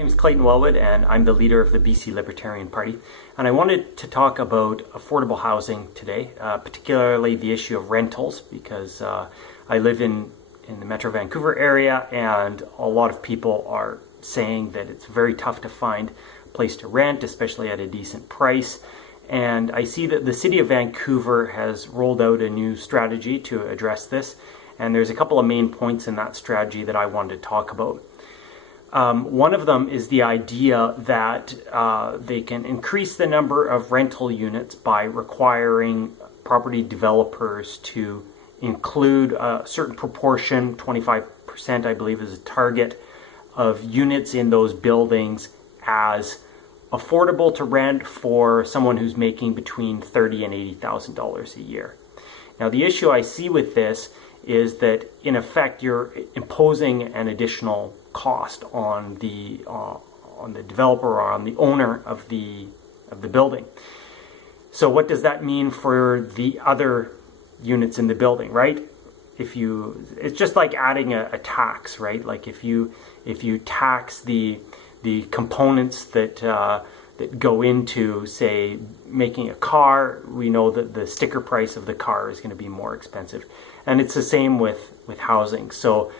My name is Clayton Wellwood and I'm the leader of the BC Libertarian Party, and I wanted to talk about affordable housing today, particularly the issue of rentals, because I live in the Metro Vancouver area and a lot of people are saying that it's very tough to find a place to rent, especially at a decent price. And I see that the City of Vancouver has rolled out a new strategy to address this, and there's a couple of main points in that strategy that I wanted to talk about. One of them is the idea that they can increase the number of rental units by requiring property developers to include a certain proportion, 25% I believe is a target, of units in those buildings as affordable to rent for someone who's making between $30,000 and $80,000 a year. Now the issue I see with this is that in effect you're imposing an additional cost on the developer or on the owner of the building. So what does that mean for the other units in the building, right? It's just like adding a tax, right? Like if you tax the components that go into, say, making a car, we know that the sticker price of the car is going to be more expensive. And it's the same with housing. So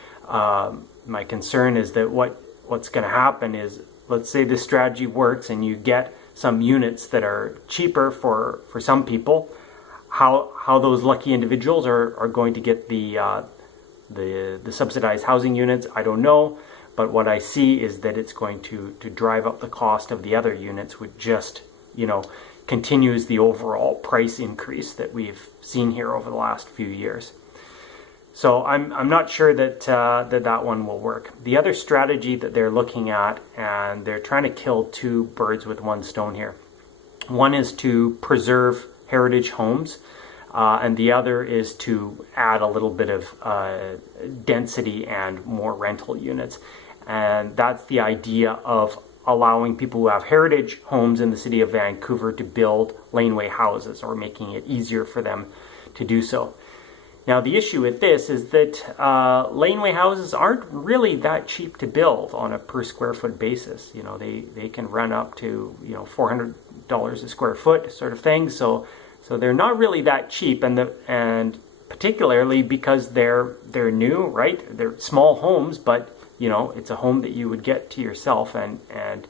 my concern is that what's going to happen is, let's say this strategy works and you get some units that are cheaper for some people. How those lucky individuals are going to get the subsidized housing units, I don't know. But what I see is that it's going to drive up the cost of the other units, which just, continues the overall price increase that we've seen here over the last few years. So I'm not sure that that one will work. The other strategy that they're looking at, and they're trying to kill two birds with one stone here. One is to preserve heritage homes, and the other is to add a little bit of density and more rental units. And that's the idea of allowing people who have heritage homes in the City of Vancouver to build laneway houses, or making it easier for them to do so. Now the issue with this is that laneway houses aren't really that cheap to build on a per square foot basis. They can run up to $400 a square foot sort of thing. So they're not really that cheap, and particularly because they're new, right? They're small homes, but it's a home that you would get to yourself, and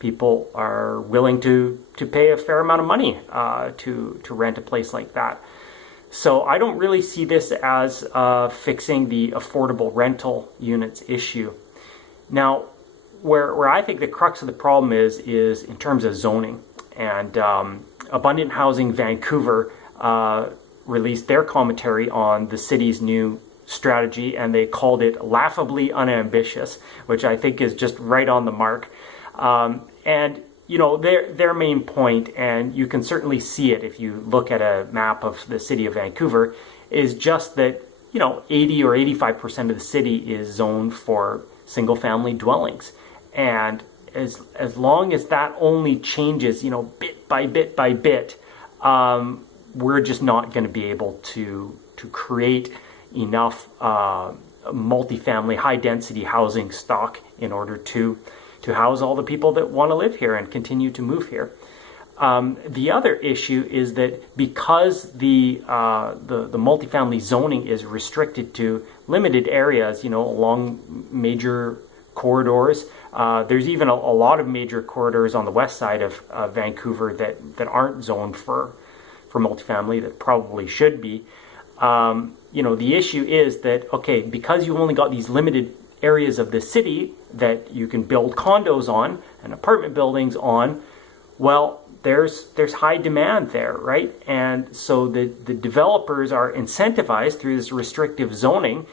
people are willing to pay a fair amount of money to rent a place like that. So I don't really see this as fixing the affordable rental units issue. Now, where I think the crux of the problem is in terms of zoning. And Abundant Housing Vancouver released their commentary on the city's new strategy, and they called it laughably unambitious, which I think is just right on the mark. And their main point, and you can certainly see it if you look at a map of the City of Vancouver, is just that 80 or 85% of the city is zoned for single-family dwellings, and as long as that only changes bit by bit by bit, we're just not going to be able to create enough multifamily high-density housing stock in order to house all the people that want to live here and continue to move here. The other issue is that because the multifamily zoning is restricted to limited areas, along major corridors. There's even a lot of major corridors on the west side of Vancouver that aren't zoned for multifamily that probably should be. The issue is that, okay, because you've only got these limited areas of the city that you can build condos on and apartment buildings on, well, there's high demand there, right? And so the developers are incentivized through this restrictive zoning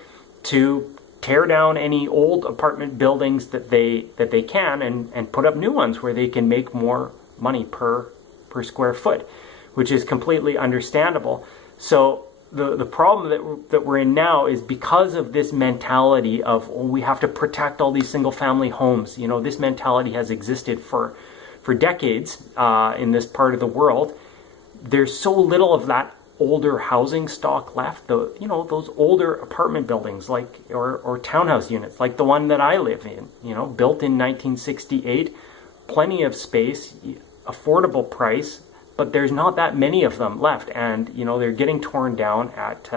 to tear down any old apartment buildings that they can and put up new ones where they can make more money per square foot, which is completely understandable. So the problem that we're in now is because of this mentality of, we have to protect all these single family homes. This mentality has existed for decades in this part of the world. There's so little of that older housing stock left, those older apartment buildings or townhouse units like the one that I live in, built in 1968, plenty of space, affordable price, but there's not that many of them left, and they're getting torn down at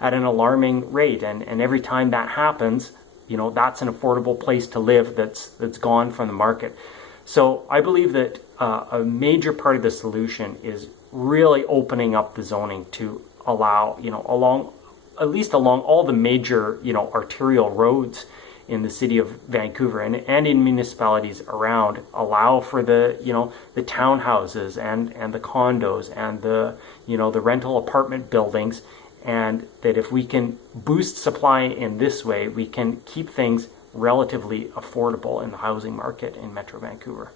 an alarming rate, and every time that happens, that's an affordable place to live that's gone from the market. So I believe that a major part of the solution is really opening up the zoning to allow, at least along all the major, arterial roads in the city of Vancouver and in municipalities around, allow for the townhouses and the condos and the rental apartment buildings, and that if we can boost supply in this way, we can keep things relatively affordable in the housing market in Metro Vancouver.